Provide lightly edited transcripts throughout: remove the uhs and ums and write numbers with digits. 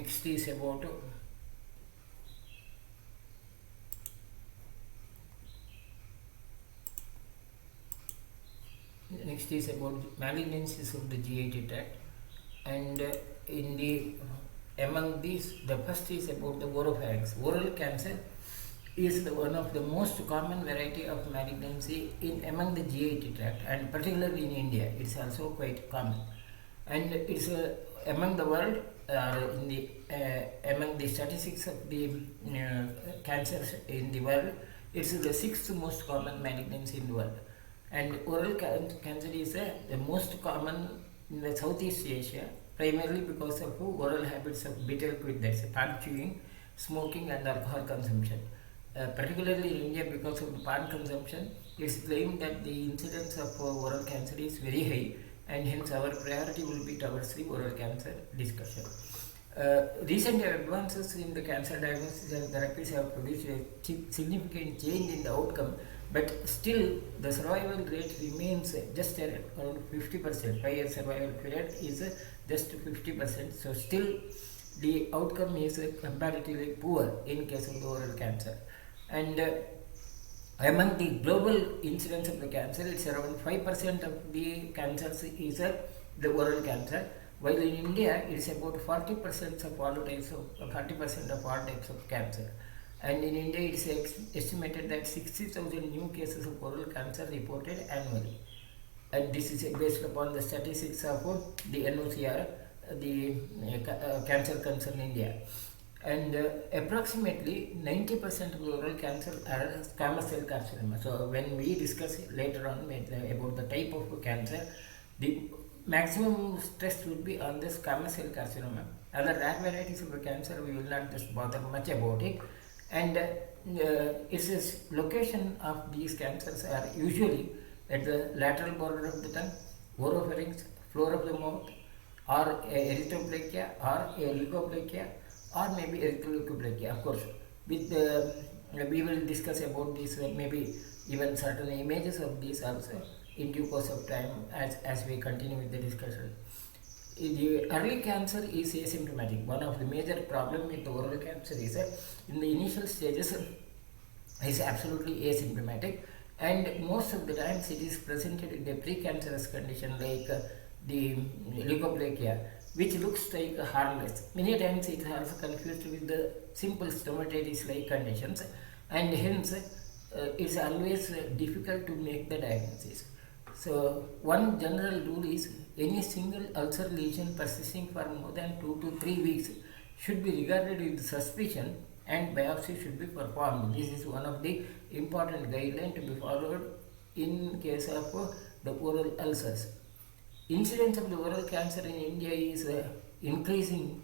next is about malignancies of the GIT tract, and in the among these, the first is about the oropharynx. Oral cancer is one of the most common variety of malignancy in among the GIT tract, and particularly in India, it's also quite common. And it's among the world, in the among the statistics of the cancers in the world, it's the sixth most common malignancy in the world. And oral cancer is the most common in the Southeast Asia, primarily because of oral habits of bitter quid, that's pan chewing, smoking, and alcohol consumption. Particularly in India, because of the pan consumption, it's claimed that the incidence of oral cancer is very high, and hence our priority will be towards the oral cancer discussion. Recent advances in the cancer diagnosis and therapies have produced a significant change in the outcome, but still the survival rate remains just around 50%. 5 year survival period is just 50%. So still the outcome is comparatively poor in case of the oral cancer. And among the global incidence of the cancer, it's around 5% of the cancers is the oral cancer, while in India it's about 40% of all types of 40% of all types of cancer. And in India, it's estimated that 60,000 new cases of oral cancer reported annually. And this is based upon the statistics of the NOCR, the Cancer Concern India. And approximately 90% of oral cancer are squamous cell carcinoma. So when we discuss later on about the type of cancer, the maximum stress would be on the squamous cell carcinoma. Other rare varieties of cancer, we will not just bother much about it. And its location of these cancers are usually at the lateral border of the tongue, oropharynx, floor of the mouth, or erythroplakia, or leukoplakia, or maybe erythroleukoplakia. Of course, with we will discuss about this, maybe even certain images of these also in due course of time as we continue with the discussion. The early cancer is asymptomatic. One of the major problems with oral cancer is in the initial stages is absolutely asymptomatic, and most of the times it is presented in a precancerous condition like the leukoplakia, which looks like harmless. Many times it is also confused with the simple stomatitis like conditions, and hence it's always difficult to make the diagnosis. So one general rule is any single ulcer lesion persisting for more than 2 to 3 weeks should be regarded with suspicion, and biopsy should be performed. This is one of the important guidelines to be followed in case of the oral ulcers. Incidence of the oral cancer in India is increasing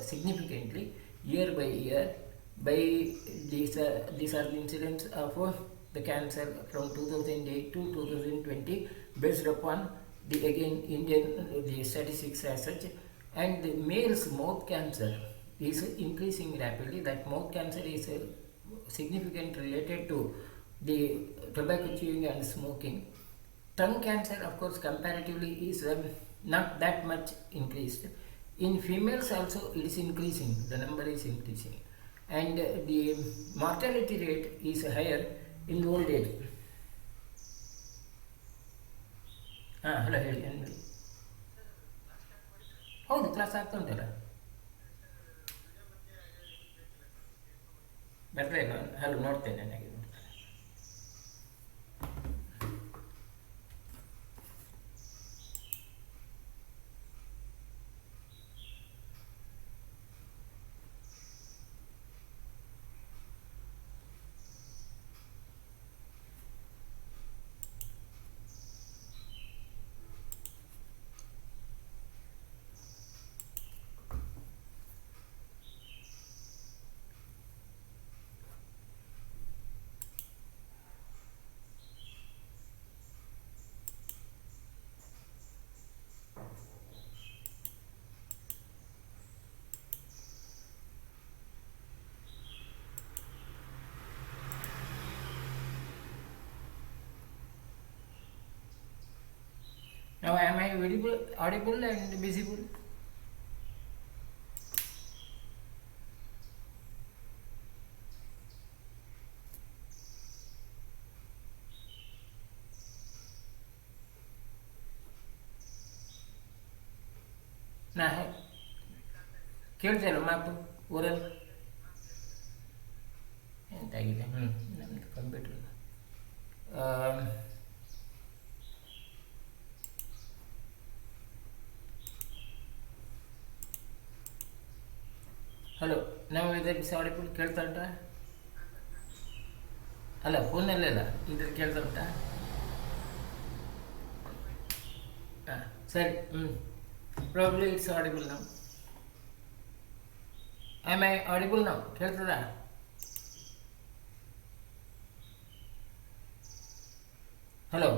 significantly year by year. By these are the incidence of the cancer from 2008 to 2020 based upon the Indian the statistics as such. And the male's mouth cancer is increasing rapidly. That mouth cancer is significantly related to the tobacco chewing and smoking. Tongue cancer, of course, comparatively is not that much increased. In females also it is increasing, the number is increasing, and the mortality rate is higher in old age. Hello ಹೇಳಿ ಏನು ಹೇಳಿ. ಹೌದು, class ಆಗ್ತಾ ಉಂಟಲ್ಲ. ಬರಲೇ ಇಲ್ಲ. Hello, ನೋಡ್ತೇನೆ ನನಗೆ. Now am I audible and visible? ಕೇಳ್ತಿಲ್ಲ ಮಾತು ಊರಲ್ಲಿ ಎಂತಾಗಿದೆ ನಮ್ಮದು ಕಂಪ್ಯೂಟರ್. ಹಲೋ, ನಾವು ಇದಕ್ಕೆ ಸಾಡಿಪುಲ್ ಕೇಳ್ತಾ ಉಂಟಾ? ಅಲ್ಲ ಫೋನಲ್ಲೆಲ್ಲ ಇದ್ರಲ್ಲಿ ಕೇಳ್ತಾ ಉಂಟಾ? ಹಾಂ ಸರಿ. ಪ್ರಾಬ್ಲಿ ಇಟ್ಸ್ ಆಡಿಬಲ್ ನಾವು. ಆಮ್ ಐ ಆಡಿಬಲ್ ನಾವು? ಕೇಳ್ತದಾ? ಹಲೋ,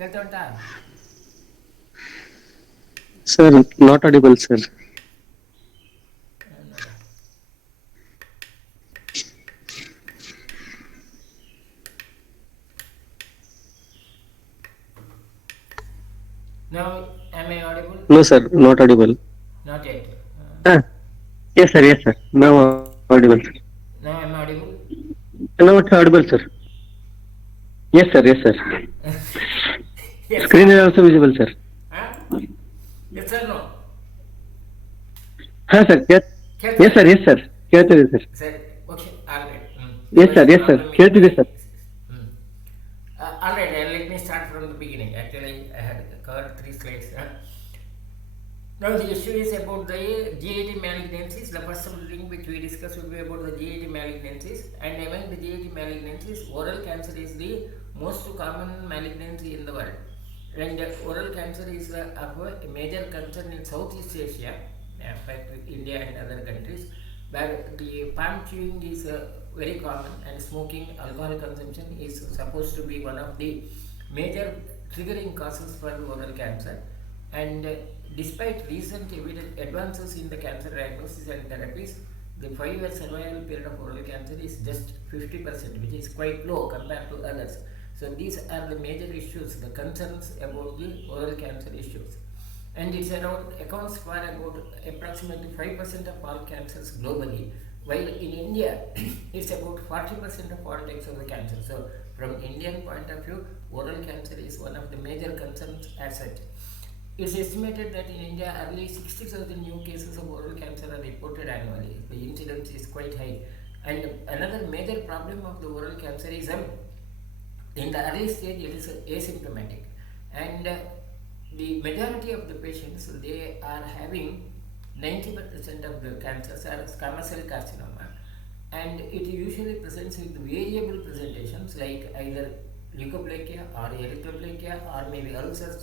ಕೇಳ್ತಾ ಉಂಟಾ? Sir, not audible, sir. ನೋಡ, now am I audible? No, sir, not audible. Not yet. Ah, yes, sir. Now audible, sir. Now am I audible? Now it's audible, sir. Yes, sir. Yes Screen sir. is also visible, sir. Huh? Yes or no? हाँ sir क्या? ಕೇಳ್ತಾ Yes, sir. ಕೇಳ್ತಿದೆ sir. ಸರಿ, okay, all Yes, sir. ಕೇಳ್ತಿದೆ sir. All right, let me start from the beginning. Actually, I had covered 3 slides. Now the issue is about the GIT malignancies. The first thing which we discuss will be about the GIT malignancies. And among the GIT malignancies, oral cancer is the most common malignancy in the world. And oral cancer is of a major concern in Southeast Asia, in fact India and other countries, where the palm chewing is very common, and smoking, alcohol consumption is supposed to be one of the major triggering causes for oral cancer. And despite recent evident advances in the cancer diagnosis and therapies, the 5-year survival period of oral cancer is just 50%, which is quite low compared to others. So these are the major issues, the concerns about the oral cancer issues. And it's around accounts for about approximately 5% of all cancers globally, while in India it's about 40% of all types of the cancer. So from Indian point of view, oral cancer is one of the major concerns as such. It's estimated that in India, early 60,000 new cases of oral cancer are reported annually. The incidence is quite high. And another major problem of the oral cancer is in the early stage it is asymptomatic. And the majority of the patients, they are having 90% of the cancers are squamous cell carcinoma, and it usually presents with variable presentations like either leukoplakia or erythroplakia or maybe ulcers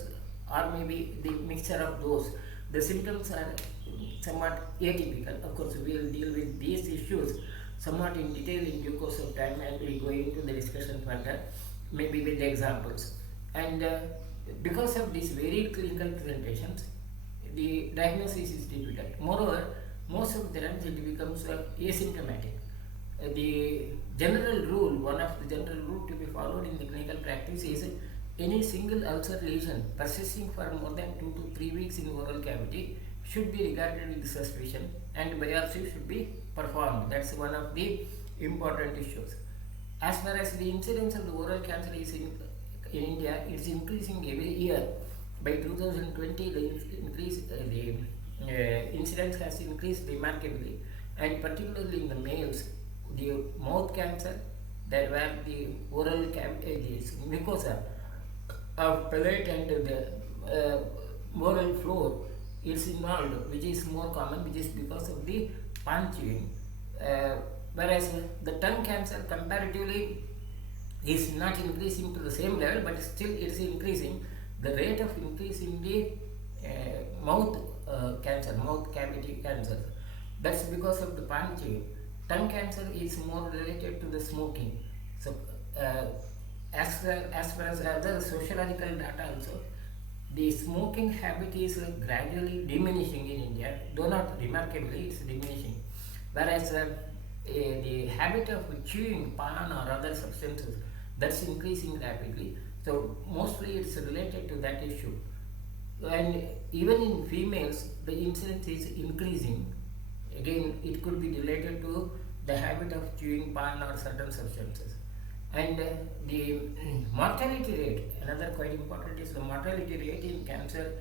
or maybe the mixture of those. The symptoms are somewhat atypical. Of course, we will deal with these issues somewhat in detail in due course of time, and we will go into the discussion further, maybe with the examples. And because of these varied clinical presentations, the diagnosis is difficult. Moreover, most of the times it becomes asymptomatic. The general rule, one of the general rule to be followed in the clinical practice is any single ulcer lesion persisting for more than 2 to 3 weeks in oral cavity should be regarded with suspicion, and biopsy should be performed. That's one of the important issues. As far as the incidence of the oral cancer is in India, it's increasing every year. By 2020, the incidence has increased remarkably, and particularly in the males, the mouth cancer, that where the oral mucosa of palate and the oral floor is involved, which is more common, which is because of the punching. Whereas the tongue cancer comparatively is not increasing to the same level, but still it is increasing. The rate of increase in the mouth cancer, mouth cavity cancer, that's because of the punching. Tongue cancer is more related to the smoking. So as far as other sociological data also, the smoking habit is gradually diminishing in India, though not remarkably, it's diminishing. Whereas the habit of chewing pan or other substances, that's increasing rapidly. So mostly it's related to that issue. And even in females, the incidence is increasing. Again, it could be related to the habit of chewing pan or certain substances. And the mortality rate, another quite important is the mortality rate in cancer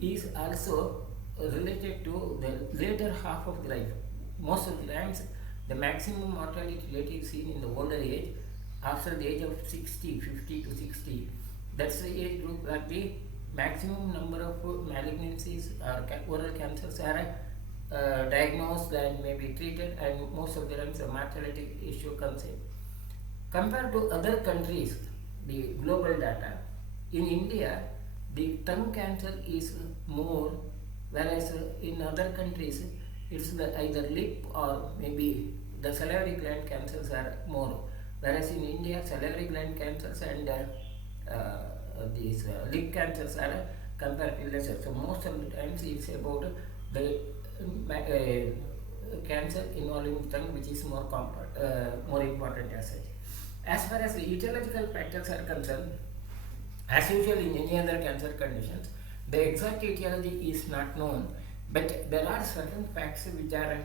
is also related to the later half of the life. Most of the times, the maximum mortality rate is seen in the older age, after the age of 60, 50 to 60. That's the age group where the maximum number of malignancies or oral cancers are diagnosed and may be treated, and most of the times the mortality issue comes in. Compared to other countries, the global data, in India, the tongue cancer is more, whereas in other countries, it's the either lip or maybe the salivary gland cancers are more. Whereas in India, salivary gland cancers and these lip cancers are comparatively lesser. So most of the times it's about the cancer involving tongue, which is more important as such. As far as the etiological factors are concerned, as usual in any other cancer conditions, the exact etiology is not known, but there are certain facts which are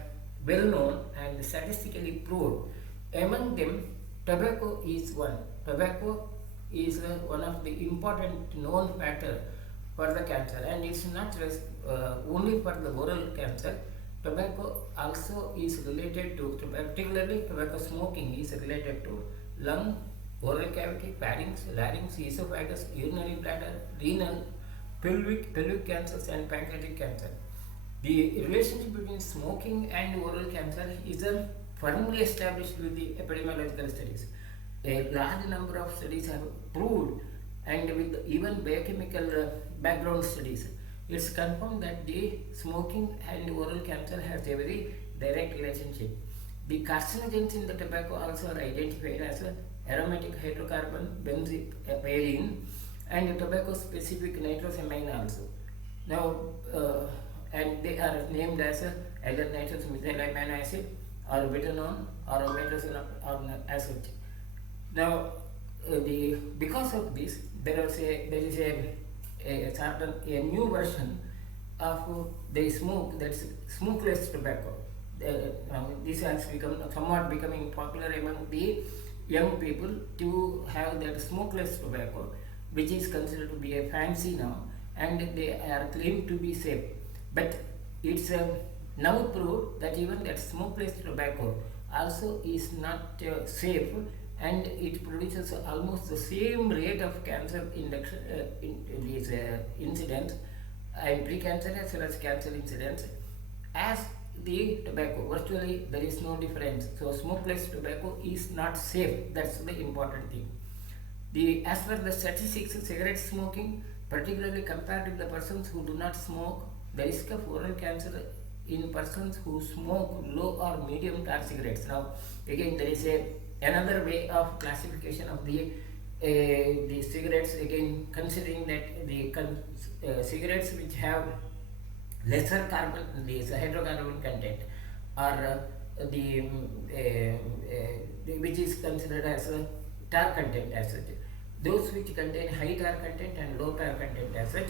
well known and statistically proved. Among them, tobacco is one. Tobacco is one of the important known factor for the cancer, and it's not just only for the oral cancer. Tobacco also is related to, particularly tobacco smoking is related to lung, oral cavity, pharynx, larynx, esophagus, urinary bladder, renal, pelvic cancers and pancreatic cancer. The relationship between smoking and oral cancer is firmly established with the epidemiological studies. A large number of studies have proved, and with even biochemical background studies, it's confirmed that the smoking and oral cancer has a very direct relationship. The carcinogens in the tobacco also are identified as aromatic hydrocarbon, benzene, and tobacco specific nitrosamine also. Now, and they are named as either nitrous methylamine acid or butanone or metronidazole as such. Now, because of this, there is a new version of the smoke, that's smokeless tobacco. This has somewhat becoming popular among the young people to have that smokeless tobacco, which is considered to be a fancy now, and they are claimed to be safe. But it's now proved that even that smokeless tobacco also is not safe, and it produces almost the same rate of cancer induction in these incidents and pre-cancer as well as cancer incidents as the tobacco. Virtually there is no difference. So smokeless tobacco is not safe. That's the important thing. As per the statistics, cigarette smoking, particularly compared to the persons who do not smoke, the risk of oral cancer in persons who smoke low or medium tar cigarettes. Now again there is another way of classification of the cigarettes, again considering that the cigarettes which have lesser carbon, this hydrocarbon content, or which is considered as a tar content as such. Those which contain high tar content and low tar content as such,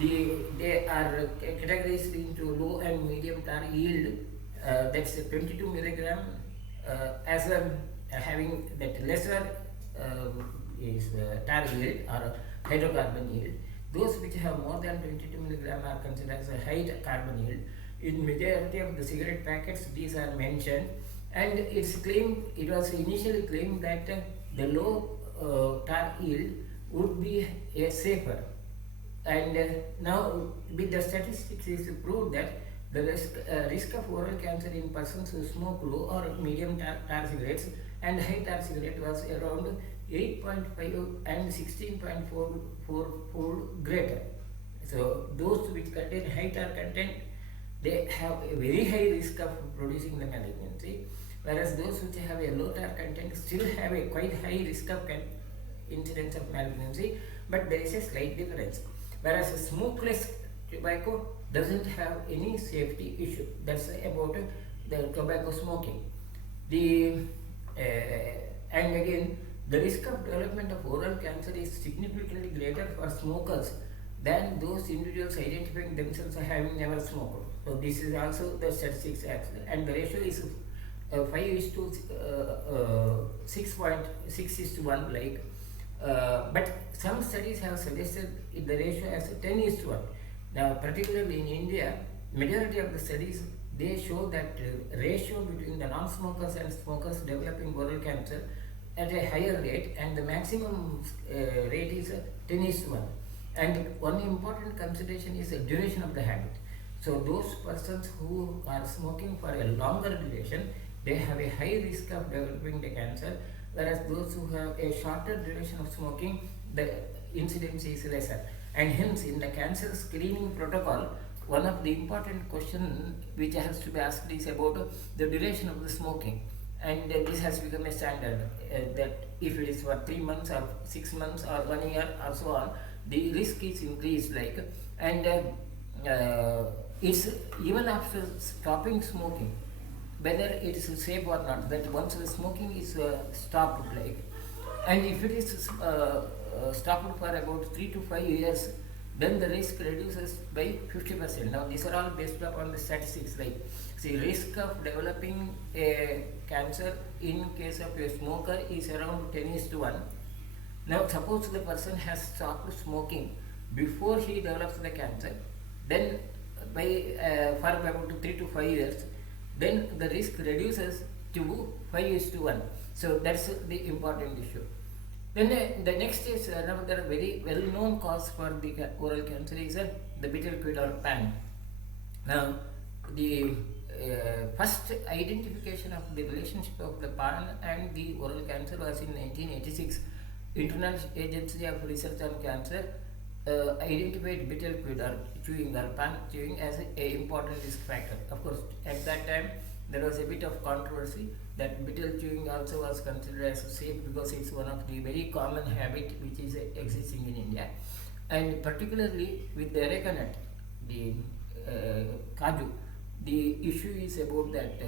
they are categorized into low and medium tar yield. That's 22 milligram as having that lesser tar yield or hydrocarbon yield. Those which have more than 22 milligram are considered as a high carbon yield. In majority of the cigarette packets, these are mentioned, and it was initially claimed that the low tar yield would be safer, and now with the statistics is proved that the risk of oral cancer in persons who smoke low or medium tar cigarettes and high tar cigarette was around 8.5 and 16.4 fold greater. So those which contain high tar content, they have a very high risk of producing the malignancy, whereas those which have a low tar content still have a quite high risk of incidence of malignancy, but there is a slight difference. Whereas a smokeless tobacco doesn't have any safety issue. That's about the tobacco smoking. And again, the risk of development of oral cancer is significantly greater for smokers than those individuals identifying themselves as having never smoked. So this is also the statistics actually, and the ratio is 5 is to 6.6 is to 1, like, but some studies have suggested the ratio as 10 is to 1. Now, particularly in India, majority of the studies, they show that ratio between the non-smokers and smokers developing oral cancer at a higher rate, and the maximum rate is 10 is to 1. And one important consideration is the duration of the habit. So those persons who are smoking for a longer duration, they have a high risk of developing the cancer, whereas those who have a shorter duration of smoking, the incidence is lesser. And hence, in the cancer screening protocol, one of the important questions which has to be asked is about the duration of the smoking. And this has become a standard that if it is for 3 months or 6 months or 1 year or so on, the risk is increased, like, and it's even after stopping smoking, whether it is safe or not, that once the smoking is stopped, like, and if it is stopped for about 3 to 5 years, then the risk reduces by 50%. Now these are all based upon the statistics, like, see, risk of developing a cancer in case of a smoker is around 10 is to 1. Now suppose the person has stopped smoking before he develops the cancer, then by for about 3 to 5 years, then the risk reduces to 5 is to 1. So that's the important issue. Then the next is another very well known cause for the oral cancer is the betel quid or pan. Now the first identification of the relationship of the pan and the oral cancer was in 1986. International Agency of Research on Cancer identified betel quid or chewing or pan chewing as an important risk factor. Of course, at that time there was a bit of controversy that betel chewing also was considered as safe because it's one of the very common habit which is existing in India, and particularly with the areca nut, the kaju. The issue is about that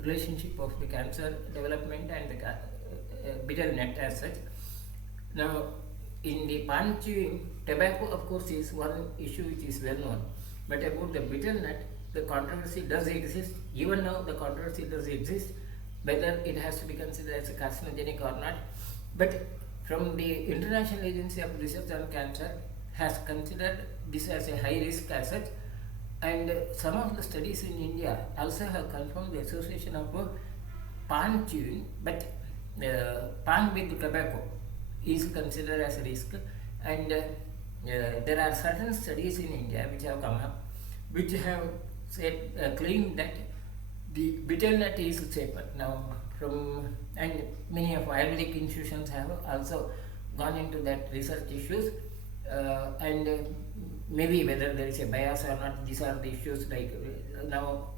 relationship of the cancer development and the betel nut as such. Now, in the pan chewing, tobacco of course is one issue which is well known, but about the betel nut, the controversy does exist. Even now, the controversy does exist whether it has to be considered as a carcinogenic or not. But from the International Agency of Research on Cancer has considered this as a high risk as such, and some of the studies in India also have confirmed the association of pan chewing, but pan with tobacco is considered as a risk, and there are certain studies in India which have come up which have said claimed that the betel nut is safer. Now, and many of Ayurvedic institutions have also gone into that research issues, and maybe whether there is a bias or not, these are the issues, like now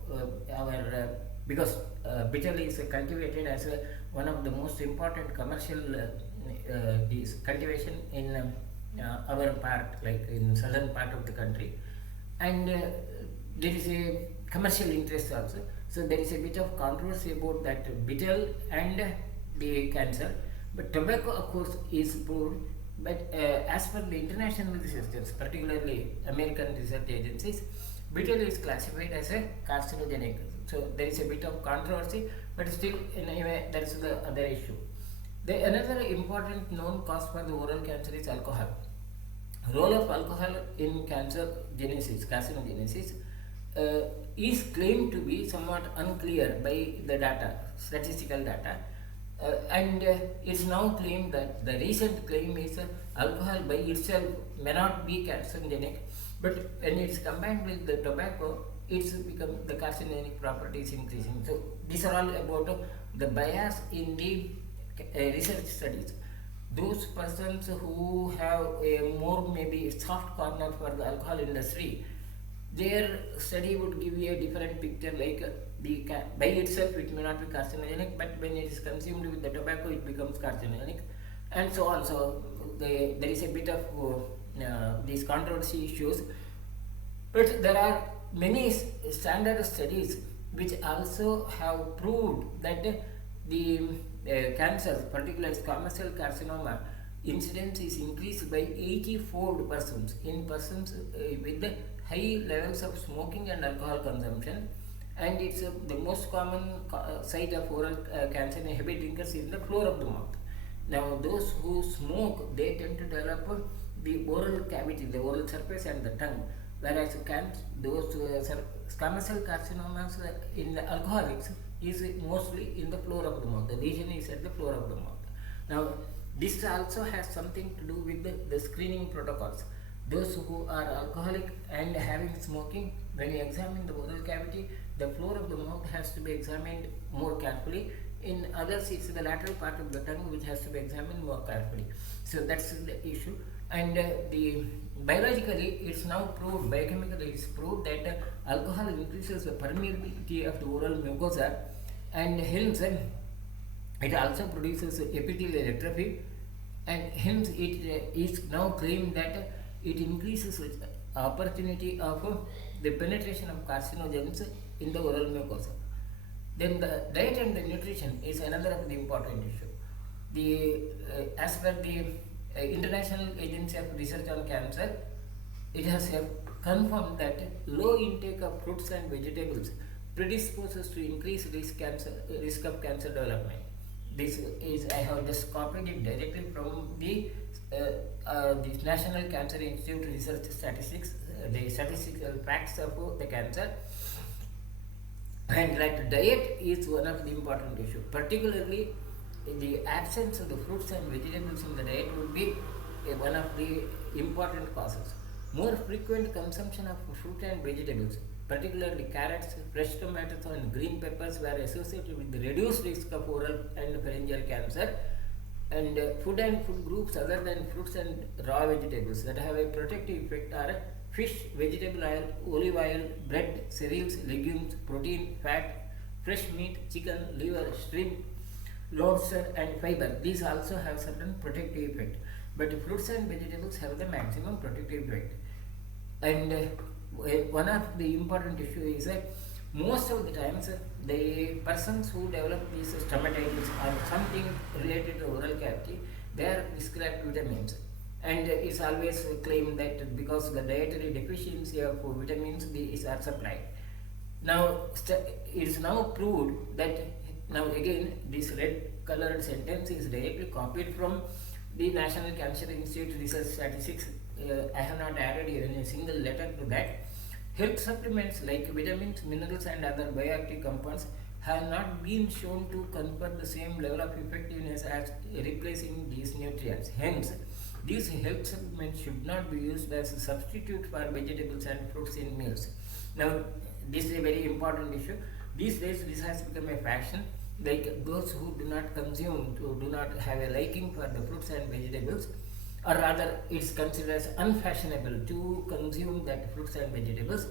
our because betel is cultivated as one of the most important commercial this cultivation in our part, like in southern part of the country, and there is a commercial interest also. So there is a bit of controversy about that betel and the cancer, but tobacco of course is proved. But as per the international researchers, particularly American research agencies, betel is classified as a carcinogenic. So there is a bit of controversy, but still anyway that is the other issue. Another important known cause for the oral cancer is alcohol. Role of alcohol in cancer genesis, carcinogenesis, is claimed to be somewhat unclear by the data, statistical data, and it's now claimed that the recent claim is alcohol by itself may not be carcinogenic, but when it's combined with the tobacco, it's become the carcinogenic properties increasing. So these are all about the bias in the research studies. Those persons who have a more maybe soft corner for the alcohol industry, their study would give you a different picture, like by itself it may not be carcinogenic, but when it is consumed with the tobacco it becomes carcinogenic, and so on. So there is a bit of these controversy issues, but there are many standard studies which also have proved that the cancers, particularly squamous cell carcinoma, incidence is increased by 80-fold persons in persons with high levels of smoking and alcohol consumption, and it's the most common site of oral cancer in heavy drinkers is the floor of the mouth. Now, those who smoke, they tend to develop the oral cavity, the oral surface and the tongue, whereas those squamous cell carcinomas in the alcoholics is mostly in the floor of the mouth. The lesion is at the floor of the mouth. Now, this also has something to do with the screening protocols. Those who are alcoholic and having smoking, when you examine the oral cavity, the floor of the mouth has to be examined more carefully. In others, it's the lateral part of the tongue which has to be examined more carefully. So that's the issue. And the biologically, it's now proved, biochemically, it's proved that alcohol increases the permeability of the oral mucosa, and hence it also produces epithelial atrophy, and hence it is now claimed that it increases opportunity of the penetration of carcinogens in the oral mucosa. Then the diet and the nutrition is another of the important issue. As per the International Agency of Research on Cancer, it has confirmed that low intake of fruits and vegetables predisposes to increased risk of cancer development. This is, I have just copied it directly from the National Cancer Institute Research Statistics, the statistical facts of the cancer. And like diet is one of the important issues, particularly the absence of the fruits and vegetables in the diet would be one of the important causes. More frequent consumption of fruit and vegetables, particularly carrots, fresh tomatoes and green peppers, were associated with the reduced risk of oral and pharyngeal cancer. And food and food groups other than fruits and raw vegetables that have a protective effect are fish, vegetable oil, olive oil, bread, cereals, legumes, protein, fat, fresh meat, chicken, liver, shrimp, lobster and fiber. These also have certain protective effect. But fruits and vegetables have the maximum protective effect. And one of the important issue is that most of the times the persons who develop these stomatitis or something related to oral cavity, they are prescribed vitamins. And it's always claimed that because the dietary deficiency of vitamins these are supplied. Now it is now proved that, now again this red colored sentence is directly copied from the National Cancer Institute Research Statistics. I have not added even a single letter to that. Health supplements like vitamins, minerals and other bioactive compounds have not been shown to confer the same level of effectiveness as replacing these nutrients. Hence, these health supplements should not be used as a substitute for vegetables and fruits in meals. Now, this is a very important issue. These days, this has become a fashion. Like those who do not consume, who do not have a liking for the fruits and vegetables, or rather it's considered as unfashionable to consume that fruits and vegetables,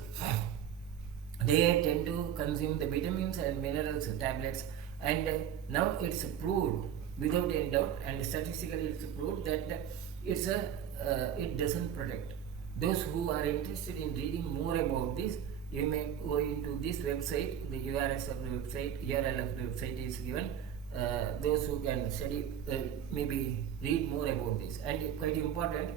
they tend to consume the vitamins and minerals tablets. And now it's proved without any doubt, and statistically it's proved that it doesn't protect. Those who are interested in reading more about this, you may go into this website. The URL of the website is given. Those who can study, maybe read more about this. And quite important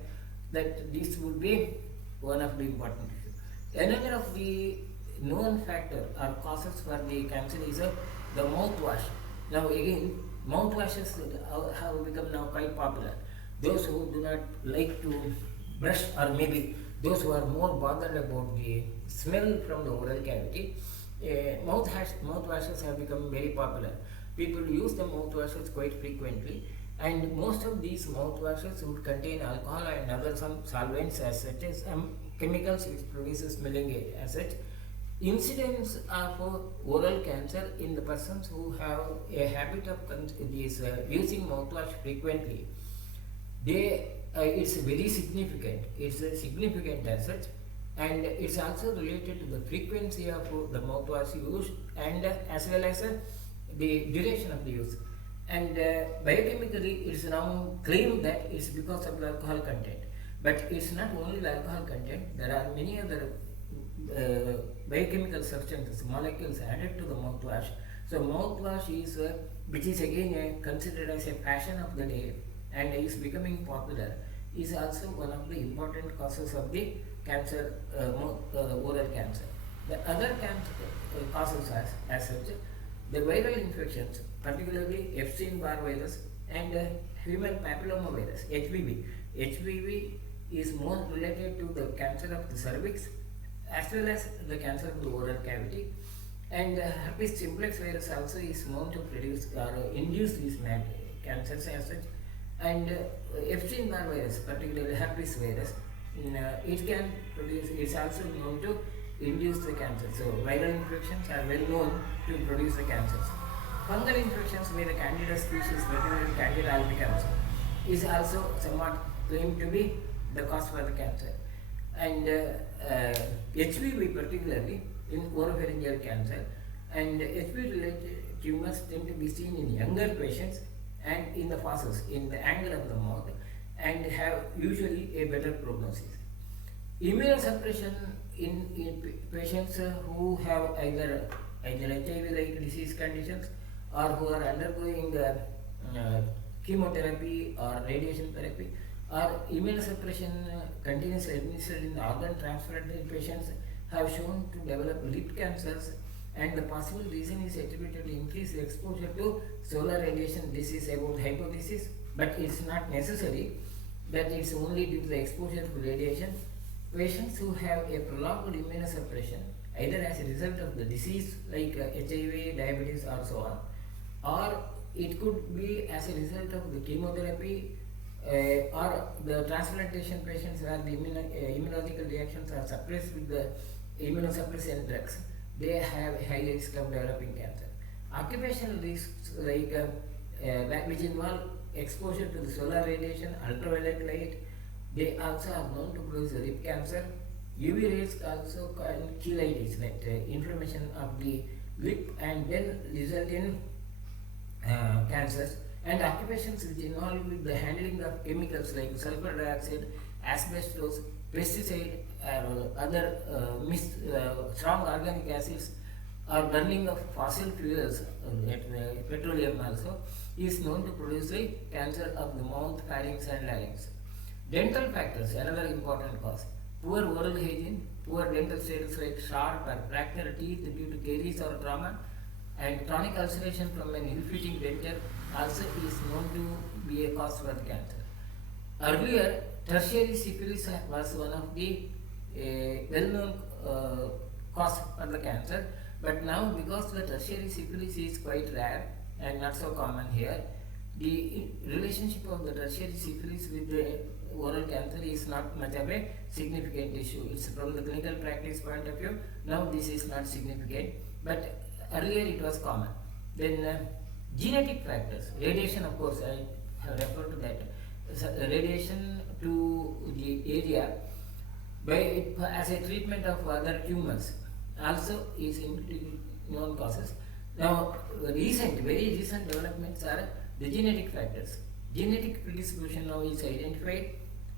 that this would be one of the important issues. Another of the known factor or causes for the cancer is the mouthwash. Now again, mouthwashes have become now quite popular. Those who do not like to brush, or maybe those who are more bothered about the smell from the oral cavity, mouthwashes have become very popular. People use the mouthwashes quite frequently, and most of these mouthwashes would contain alcohol and other some solvents as such as chemicals which produces smelling as such. Incidence of oral cancer in the persons who have a habit of using mouthwash frequently, it's very significant. It's significant as such, and it's also related to the frequency of the mouthwash use and as well as the duration of the use. And biochemically, it's now claimed that it's because of the alcohol content. But it's not only the alcohol content. There are many other biochemical substances, molecules added to the mouthwash. So mouthwash is, which is again considered as a fashion of the day and is becoming popular, is also one of the important causes of the cancer, oral cancer. The other causes as such, the viral infections, particularly Epstein-Barr virus and human papillomavirus (HPV). HPV is more related to the cancer of the cervix as well as the cancer of the oral cavity, and herpes simplex virus also is known to produce or induce these cancers as such, and Epstein-Barr virus, particularly herpes virus, it can produce, it's also known to induce the cancer. So viral infections are well known to produce the cancers. Fungal infections where the Candida species, particularly Candida albicans, is also somewhat claimed to be the cause for the cancer. And HPV particularly in oropharyngeal cancer, and HPV related tumors tend to be seen in younger patients and in the fossils, in the angle of the mouth, and have usually a better prognosis. Immunosuppression in patients who have either HIV-like disease conditions or who are undergoing chemotherapy or radiation therapy, or immunosuppression continuously administered in organ transplanted patients have shown to develop lip cancers, and the possible reason is attributed to increased exposure to solar radiation. This is about hypothesis, but it's not necessary that it's only due to the exposure to radiation. Patients who have a prolonged immunosuppression, either as a result of the disease like HIV, diabetes or so on, or it could be as a result of the chemotherapy or the transplantation patients where the immunological reactions are suppressed with the immunosuppressant drugs, they have high risk of developing cancer. Occupational risks like which involve exposure to the solar radiation, ultraviolet light, they also are known to produce lip cancer. UV rays also can cheilitis, that inflammation of the lip, and then result in cancers. And occupations which involve with the handling of chemicals like sulfur dioxide, asbestos, pesticide, other strong organic acids, or burning of fossil fuels, petroleum also, is known to produce a cancer of the mouth, pharynx and larynx. Dental factors, another important cause. Poor oral hygiene, poor dental status like sharp or fractured teeth due to caries or trauma, and chronic ulceration from an ill-fitting denture also is known to be a cause for cancer. Earlier, tertiary syphilis was one of the well-known cause for the cancer, but now because the tertiary syphilis is quite rare and not so common here, the relationship of the tertiary syphilis with the oral cancer is not much of a significant issue. It's from the clinical practice point of view, now this is not significant, but earlier it was common. Then genetic factors, radiation, of course, I have referred to that. So, radiation to the area as a treatment of other tumors also is known causes. Now, very recent developments are the genetic factors. Genetic predisposition now is identified,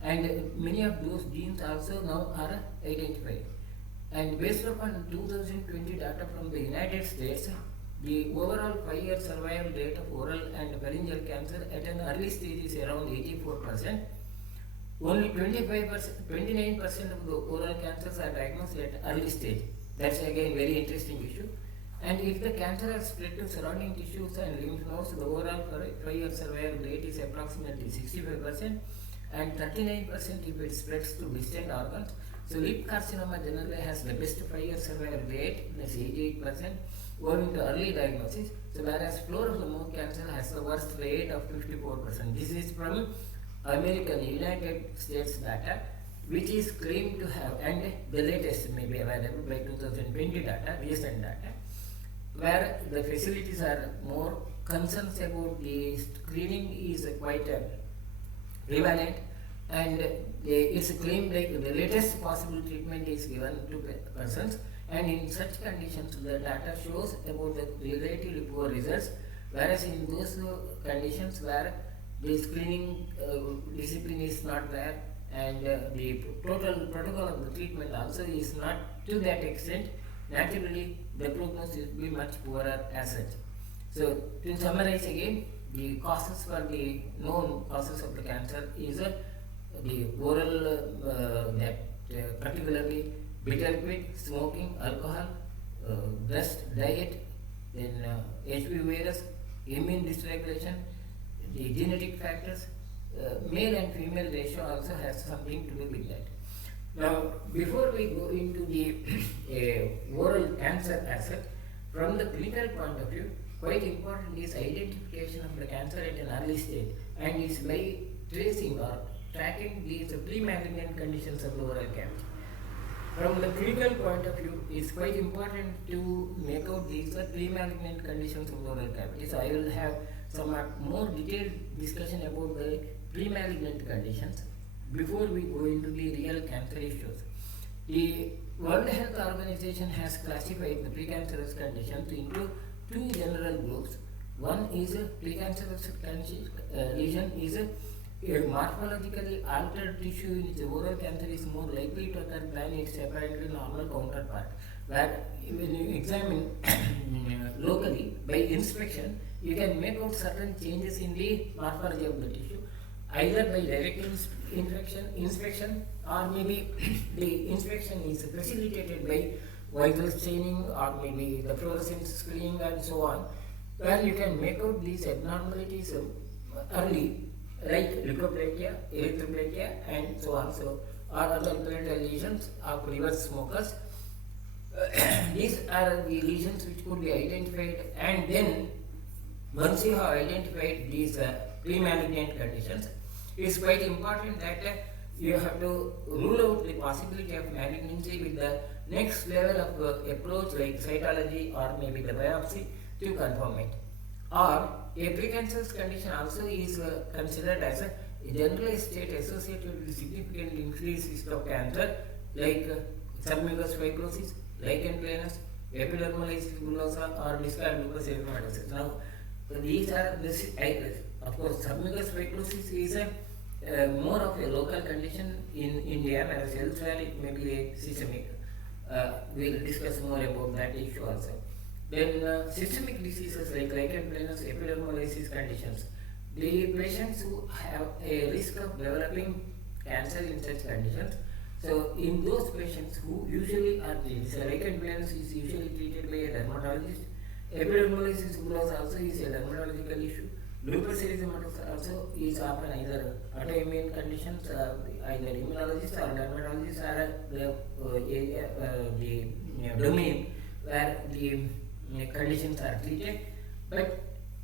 and many of those genes also now are identified. And based upon 2020 data from the United States, the overall 5-year survival rate of oral and pharyngeal cancer at an early stage is around 84%. Only 29% of the oral cancers are diagnosed at early stage. That's again very interesting issue. And if the cancer has spread to surrounding tissues and lymph nodes, the overall 5-year survival rate is approximately 65%, and 39% if it spreads to distant organs. So lip carcinoma generally has the best 5-year survival rate, that's 88%, owing to early diagnosis. So whereas floor of the mouth cancer has the worst rate of 54%. This is from United States data, which is claimed to have, and the latest may be available by 2020 data, recent data, where the facilities are more, concerns about the screening is quite prevalent, and it's claimed like the latest possible treatment is given to persons, and in such conditions the data shows about the relatively poor results, whereas in those conditions where the screening discipline is not there, and the total protocol of the treatment also is not to that extent, naturally the prognosis will be much poorer as such. So to summarize again, the causes for the known causes of the cancer is the oral, particularly bitter quid, smoking, alcohol, dust, diet, then HPV virus, immune dysregulation, the genetic factors, male and female ratio also has something to do with that. Now, before we go into the oral cancer aspect, from the clinical point of view, quite important is identification of the cancer at an early stage, and is by tracing or tracking these pre-malignant conditions of the oral cavity. From the clinical point of view, it's quite important to make out these pre-malignant conditions of the oral cavity. So I will have some more detailed discussion about the pre-malignant conditions before we go into the real cancer issues. The World Health Organization has classified the precancerous conditions into two general groups. One is a precancerous lesion is a morphologically altered tissue in which the oral cancer is more likely to occur than its apparently normal counterpart. Where when you examine locally by inspection, you can make out certain changes in the morphology of the tissue, either by direct inspection, or maybe the inspection is facilitated by vital staining, or maybe the fluorescence screening and so on, where you can make out these abnormalities early, like leukoplakia, erythroplakia and so on, so or other placental lesions of reverse smokers. These are the lesions which could be identified, and then once you have identified these pre-malignant conditions, it's quite important that you have to rule out the possibility of malignancy with the next level of approach, like cytology or maybe the biopsy, to confirm it. Or a precancerous condition also is considered as a generalized state associated with significant increased risk of cancer, like submucous fibrosis, lichen planus, epidermolysis bullosa, or discal lupus erythematosus. Now, these are this. Of course, submucous fibrosis is a more of a local condition in India, whereas elsewhere it may be a systemic. We will discuss more about that issue also. Then systemic diseases like lichen planus, epidermolysis conditions. The patients who have a risk of developing cancer in such conditions. So in those patients who usually are treated, so lichen planus is usually treated by a dermatologist. Epidermolysis bullosa also is a dermatological issue. Lupus erythematosus also is often either autoimmune conditions, either immunologists or dermatologists are the domain where the conditions are treated. But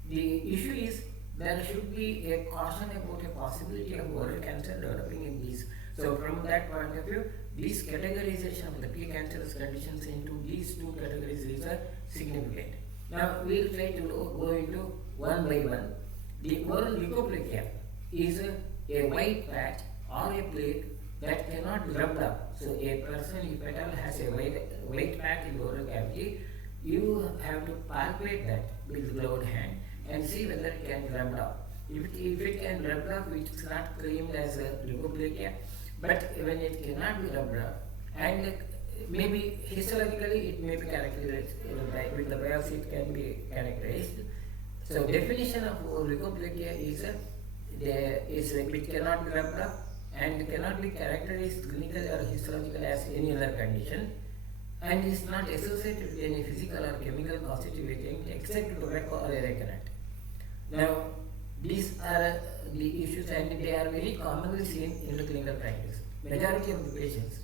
the issue is there should be a caution about a possibility of oral cancer developing in these. So from that point of view, this categorization of the precancerous conditions into these two categories is significant. Now we will try to go into one by one. The oral leukoplakia is a white patch or a plaque that cannot be rubbed up. So a person, if at all has a white patch in the oral cavity, you have to palpate that with gloved hand and see whether it can be rubbed off. If it can be rubbed off, it is not claimed as a leukoplakia. But when it cannot be rubbed off, and maybe histologically it may be characterized, with the biopsy it can be characterized. So definition of leukoplakia is it cannot be rubbed off and cannot be characterized clinically or histologically as any other condition, and is not associated with any physical or chemical causative agent except tobacco or arecanut. Now, these are the issues, and they are very commonly seen in the clinical practice. Majority of the patients,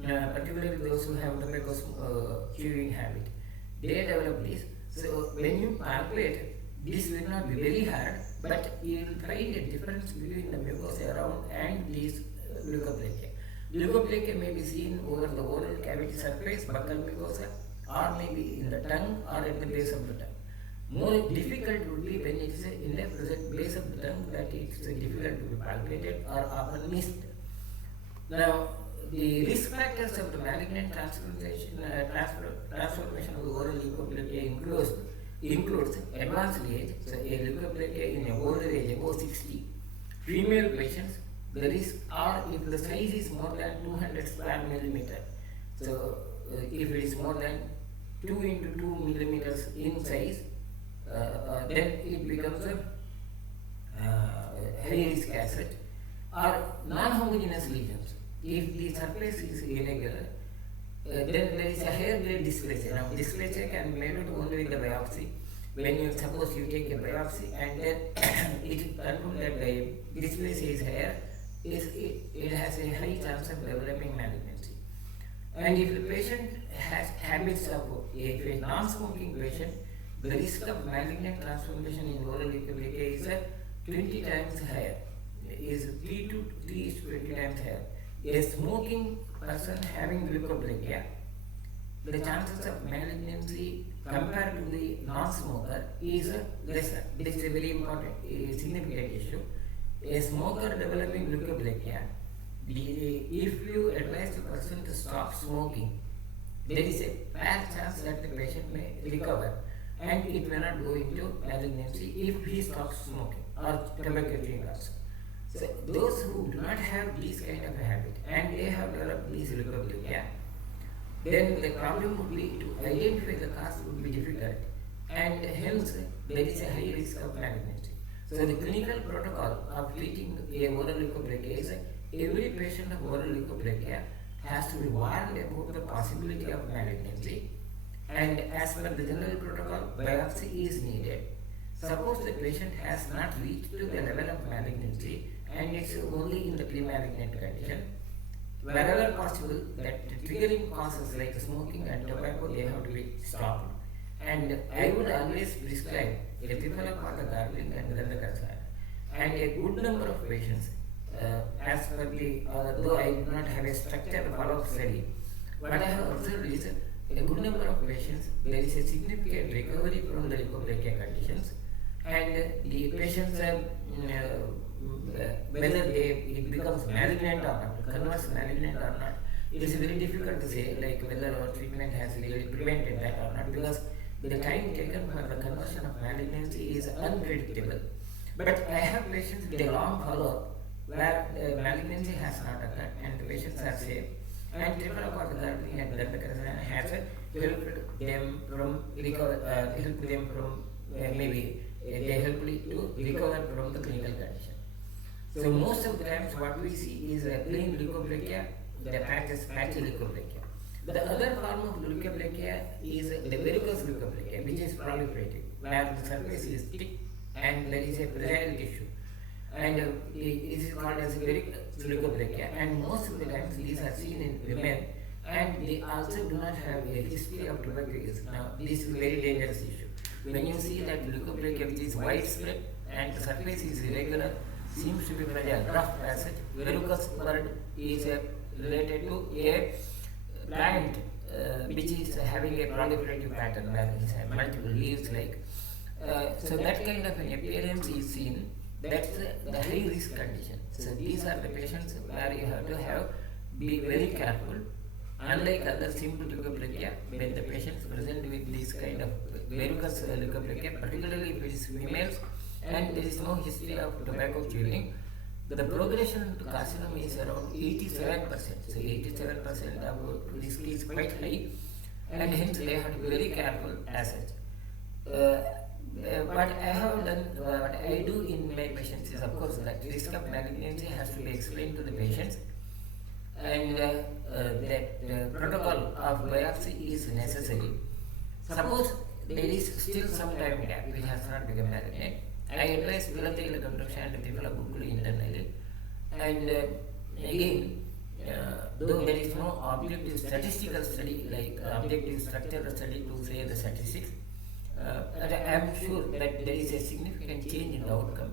particularly those who have tobacco chewing habit, they develop this. So when you palpate, this will not be very hard, but you will find a difference between the mucosa around and these leukoplakia. Leukoplakia may be seen over the oral cavity surface, buccal mucosa, or maybe in the tongue or at the base of the tongue. More difficult would be when it is in the present base of the tongue, that it is difficult to be palpated or often missed. Now, the risk factors of the malignant transformation of the oral leukoplakia includes advanced age, so a leukoplakia in a older age, above 60. Female patients, the risk, or if the size is more than 200 square millimeter. So, if it is more than 2 into 2 millimeters in size, then it becomes a high risk asset. Or non-homogeneous lesions. If the surface is irregular, then there is a hair grade dysplasia. Now dysplasia can be made only with the biopsy. When you suppose you take a biopsy and then it confirms that the dysplasia is hair, it has a high chance of developing malignancy. And if the patient has habits of, if a non-smoking patient, the risk of malignant transformation in oral leukoplakia is 20 times higher, is 3 is 20 times higher. A smoking person having leukoplakia, the chances of malignancy compared to the non-smoker is lesser. This is a very important, significant issue. A smoker developing leukoplakia, if you advise the person to stop smoking, there is a fair chance that the patient may recover and it may not go into malignancy if he stops smoking or tobacco chewing also. So those who do not have this kind of a habit and they have developed this leukoplakia, then the problem would be to identify the cause would be difficult and hence there is a high risk of malignancy. So the clinical protocol of treating a oral leukoplakia is every patient of oral leukoplakia has to be warned about the possibility of malignancy, and as per the general protocol, biopsy is needed. Suppose the patient has not reached to the level of malignancy and it's only in the pre-malignant condition, wherever possible, that triggering causes like smoking and tobacco, they have to be stopped. And I would always prescribe a Epiphalacota gargling and Gandhakasaya. And a good number of patients, as per the, though I do not have a structured follow-up study, what I have observed is a good number of patients, there is a significant recovery from the leukoplakia conditions, and the patients, whether it becomes malignant or not, converts malignant or not, it is very difficult to say, like whether our treatment has really prevented that or not, because the time taken for the conversion of malignancy is unpredictable. But I have patients with a long follow-up where malignancy has not occurred and the patients are safe, and Epiphalacota gargling and Gandhakasaya has helped them from maybe they help to recover from the clinical condition. So most of the times what we see is a plain leukoplakia, the patchy leukoplakia. The other form of leukoplakia is the varicose leukoplakia, which is proliferative, where the surface is thick and there is a fragile tissue. And it is called as varicose leukoplakia, and most of the times these are seen in women, and they also do not have a history of tobacco use. Now this is a very dangerous issue. When you see that leukoplakia which is widespread and the surface is irregular, seems to be fragile, rough as it, varicose word is related to a plant which is having a proliferative pattern where it has multiple leaves like. So that kind of an appearance is seen. That's the high risk condition. So these are the patients where you have to be very careful. Unlike other simple leukoplakia, when the patients present with this kind of varicose leukoplakia, particularly if it is females and there is no history of tobacco chewing, the progression to carcinoma is around 87%. So 87% of risk is quite high, and hence they have to be very careful as such. What I have done, what I do in my patients is, of course, that risk of malignancy has to be explained to the patients, and that protocol of biopsy is necessary. Suppose there is still some time gap which has not become malignant, I advise Vilatila conduction and Epiphalacota internally, and again, though there is no objective statistical study like objective structural study to say the statistics, I am sure that there is a significant change in the outcome.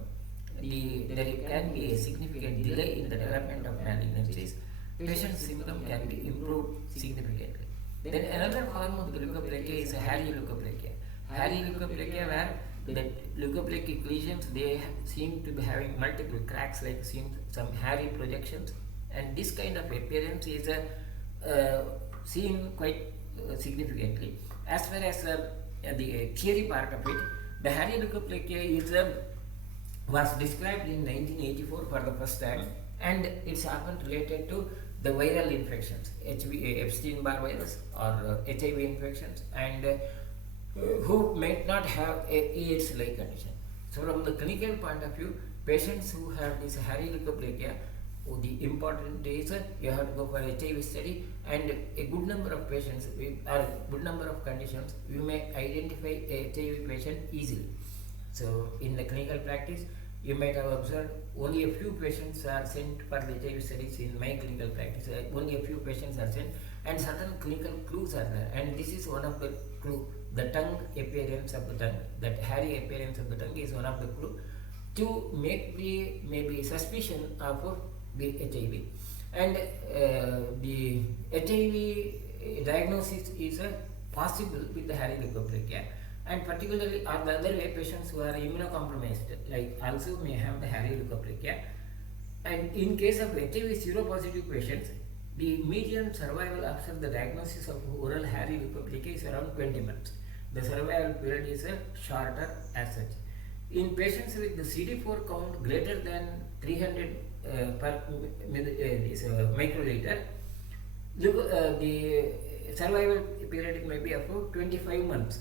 There can be a significant delay in the development of malignancies. Patient symptom can be improved significantly. Then another form of the leukoplakia is hairy leukoplakia. Hairy leukoplakia, where the leukoplakic lesions, they seem to be having multiple cracks, like some hairy projections, and this kind of appearance is seen quite significantly. As far as the theory part of it, the hairy leukoplakia was described in 1984 for the first time, and it's often related to the viral infections, Epstein-Barr virus or HIV infections, and who might not have a AIDS-like condition. So from the clinical point of view, patients who have this hairy leukoplakia the important is you have to go for HIV study, and a good number of patients or a good number of conditions you may identify a HIV patient easily. So in the clinical practice, you might have observed only a few patients are sent for the HIV studies in my clinical practice. Only a few patients are sent, and certain clinical clues are there. And this is one of the clue. The tongue appearance of the tongue, that hairy appearance of the tongue is one of the clue to make the maybe suspicion of the HIV. And the HIV diagnosis is possible with the hairy leukoplakia, and particularly are the other way patients who are immunocompromised like also may have the hairy leukoplakia. And in case of HIV seropositive patients, the median survival after the diagnosis of oral hairy leukoplakia is around 20 months. The survival period is shorter as such. In patients with the CD4 count greater than 300 per microliter, the survival period may be about 25 months.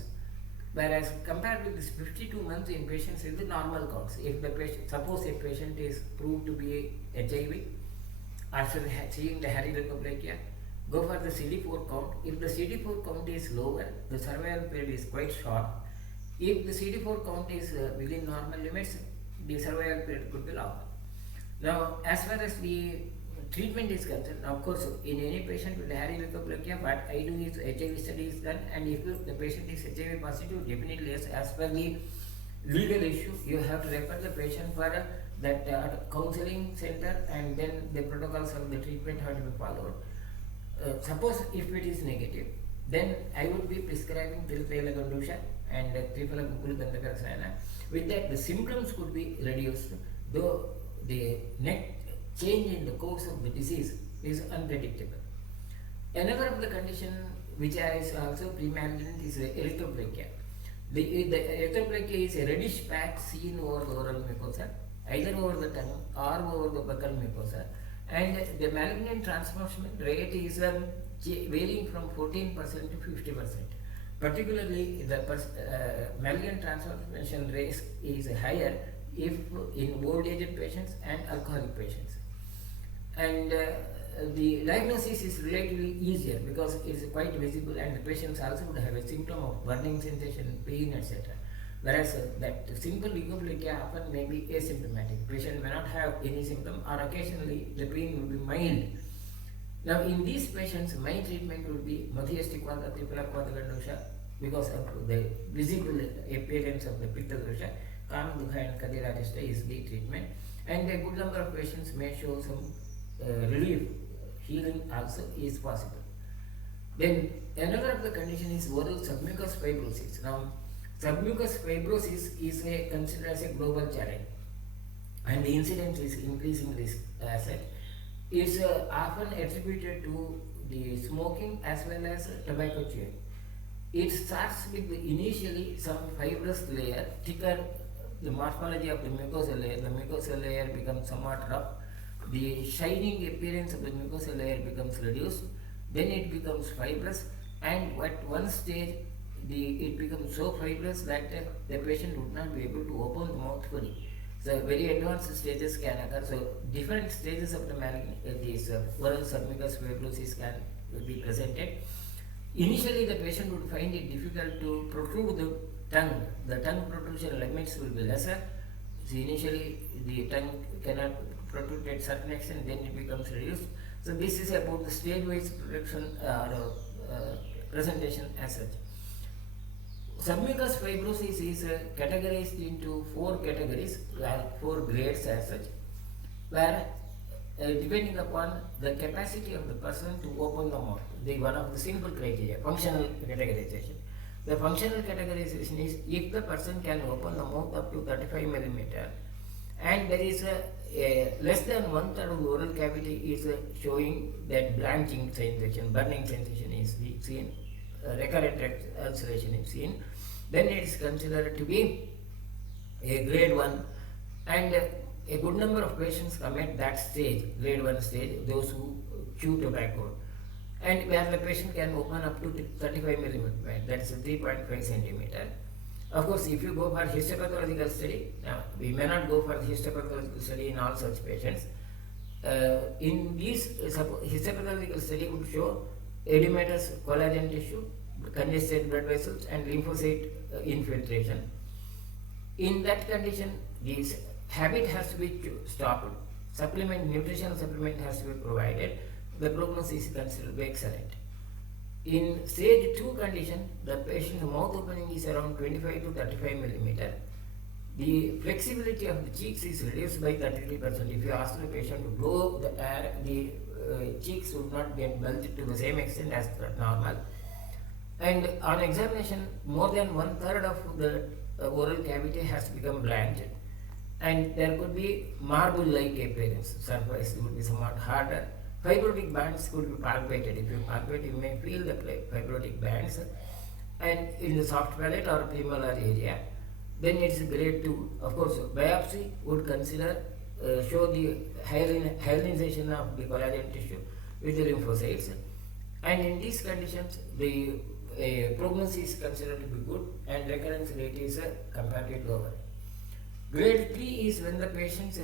Whereas compared with this 52 months in patients with the normal counts, if the patient, suppose a patient is proved to be HIV after seeing the hairy leukoplakia, go for the CD4 count. If the CD4 count is lower, the survival period is quite short. If the CD4 count is within normal limits, the survival period could be long. Now, as far as the treatment is concerned, of course, in any patient with hairy leukoplakia, what I do is HIV study is done, and if the patient is HIV positive, definitely yes, as per the legal issue, you have to refer the patient for that counseling center, and then the protocols of the treatment have to be followed. Suppose if it is negative, then I would be prescribing Tilpayalagandusha and Triphalabukulu. With that, the symptoms could be reduced, though the net change in the course of the disease is unpredictable. Another of the condition which is also premalignant is erythroplakia. The erythroplakia is a reddish patch seen over the oral mucosa, either over the tongue or over the buccal mucosa, and the malignant transmission rate is varying from 14% to 50%. Particularly, the malignant transmission rate is higher if in old aged patients and alcoholic patients. And the diagnosis is relatively easier because it is quite visible, and the patients also would have a symptom of burning sensation, pain, etc. Whereas that simple leukoplakia often may be asymptomatic. Patient may not have any symptom, or occasionally the pain will be mild. Now, in these patients, my treatment will be Madhyastikvada Triphalakvada because of the visible appearance of the Pitta dosha. Kamadukha and Kadirajasta is the treatment, and a good number of patients may show some relief. Healing also is possible. Then another of the condition is oral submucous fibrosis. Now, submucous fibrosis is considered as a global challenge, and the incidence is increasing risk as such. Is often attributed to the smoking as well as tobacco chewing. It starts with initially some fibrous layer, thicker. The morphology of the mucosal layer becomes somewhat rough. The shining appearance of the mucosal layer becomes reduced. Then it becomes fibrous, and at one stage it becomes so fibrous that the patient would not be able to open the mouth fully. So very advanced stages can occur. So different stages of the oral submucous fibrosis can be presented. Initially, the patient would find it difficult to protrude the tongue. The tongue protrusion limits will be lesser. So initially, the tongue cannot protrude at certain extent, then it becomes reduced. So this is about the stage-wise presentation as such. Submucous fibrosis is categorized into 4 categories, 4 grades as such, where depending upon the capacity of the person to open the mouth, one of the simple criteria, functional categorization. The functional categorization is if the person can open the mouth up to 35 millimeter, and there is a less than 1/3 of the oral cavity is showing that blanching sensation, burning sensation is seen, recurrent ulceration is seen, then it is considered to be a grade 1, and a good number of patients come at that stage, grade 1 stage, those who chew tobacco, and where the patient can open up to 35 millimeter, that is 3.5 centimeter. Of course, if you go for histopathological study, now we may not go for histopathological study in all such patients. In this histopathological study would show edematous collagen tissue, congested blood vessels, and lymphocyte infiltration. In that condition, this habit has to be stopped. Nutritional supplement has to be provided. The prognosis is considered to be excellent. In stage 2 condition, the patient's mouth opening is around 25 to 35 millimeter. The flexibility of the cheeks is reduced by 33%. If you ask the patient to blow the air, the cheeks would not get bulged to the same extent as normal. And on examination, more than 1/3 of the oral cavity has become blanched, and there could be marble-like appearance. Surface would be somewhat harder. Fibrotic bands could be palpated. If you palpate, you may feel the fibrotic bands, and in the soft palate or premolar area. Then it's grade 2. Of course, biopsy would consider show the hyalinization of the collagen tissue with the lymphocytes, and in these conditions, the prognosis is considered to be good, and recurrence rate is comparatively lower. Grade 3 is when the patient's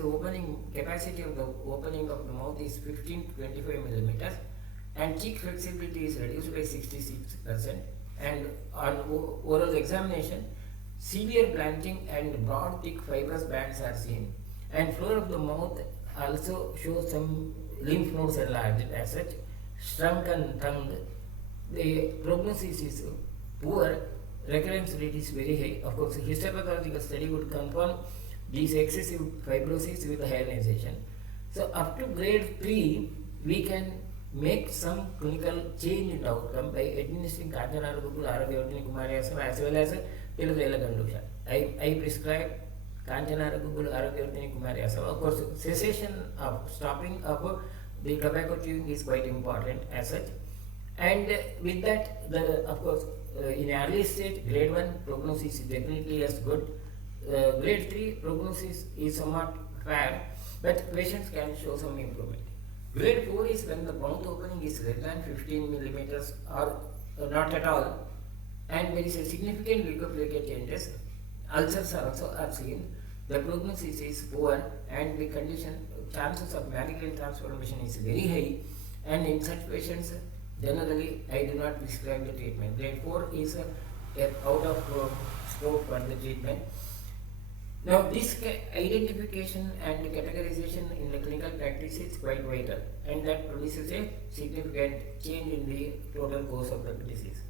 capacity of the opening of the mouth is 15 to 25 millimeters, and cheek flexibility is reduced by 66%, and on oral examination, severe blanching and broad thick fibrous bands are seen, and floor of the mouth also shows some lymph nodes enlarged as such, shrunken tongue. The prognosis is poor, recurrence rate is very high. Of course, histopathological study would confirm this excessive fibrosis with hyalinization. So up to grade 3, we can make some clinical change in outcome by administering Kanjanaragugul Aragyavartini Kumariyasam as well as Tiluvela Gandusha. I prescribe Kanjanaragugul Aragyavartini Kumariyasam. Of course, cessation of stopping of the tobacco chewing is quite important as such. And with that, of course, in early stage, grade 1 prognosis is definitely as good. Grade 3 prognosis is somewhat fair, but patients can show some improvement. Grade 4 is when the mouth opening is less than 15 millimeters or not at all, and there is a significant leukoplakia changes. Ulcers also are seen. The prognosis is poor, and the condition chances of malignant transformation is very high, and in such patients, generally, I do not prescribe the treatment. Grade 4 is out of scope for the treatment. Now, this identification and categorization in the clinical practice is quite vital, and that produces a significant change in the total course of the disease.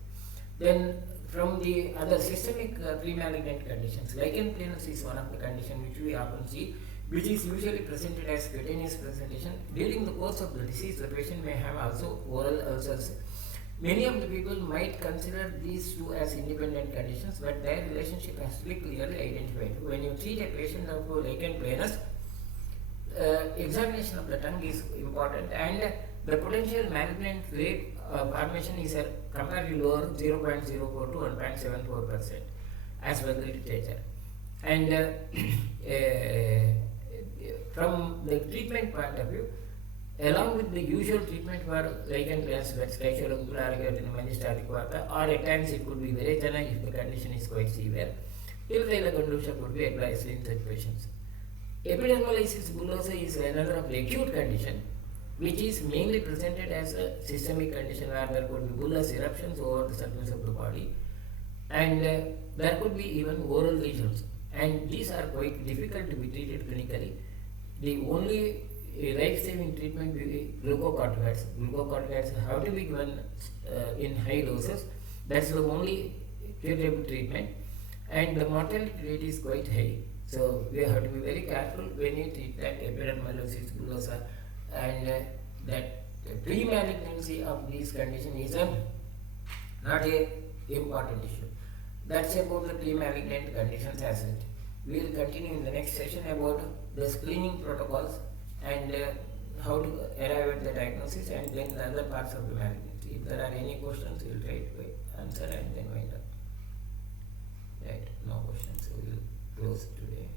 Then, from the other systemic pre-malignant conditions, lichen planus is one of the conditions which we often see, which is usually presented as cutaneous presentation. During the course of the disease, the patient may have also oral ulcers. Many of the people might consider these two as independent conditions, but their relationship has to be clearly identified. When you treat a patient of lichen planus, examination of the tongue is important, and the potential malignant rate formation is comparatively lower, 0.04 to 1.74% as per the literature. And from the treatment point of view, along with the usual treatment for lichen planus, that's Kaishoragula Aragyavartini Manjishtarikvata, or at times it could be Virechana if the condition is quite severe, Tiluvela Gandusha could be advised in such patients. Epidermolysis bullosa is another of the acute condition, which is mainly presented as a systemic condition where there could be bullous eruptions over the surface of the body, and there could be even oral lesions, and these are quite difficult to be treated clinically. The only life-saving treatment will be glucocorticoids. Glucocorticoids have to be given in high doses. That's the only curable treatment, and the mortality rate is quite high. So we have to be very careful when you treat that epidermolysis bullosa, and that pre-malignancy of these conditions is not a important issue. That's about the pre-malignant conditions as such. We will continue in the next session about the screening protocols and how to arrive at the diagnosis, and then the other parts of the malignancy. If there are any questions, we will try to answer and then wind up. Right, no questions, so we will close today.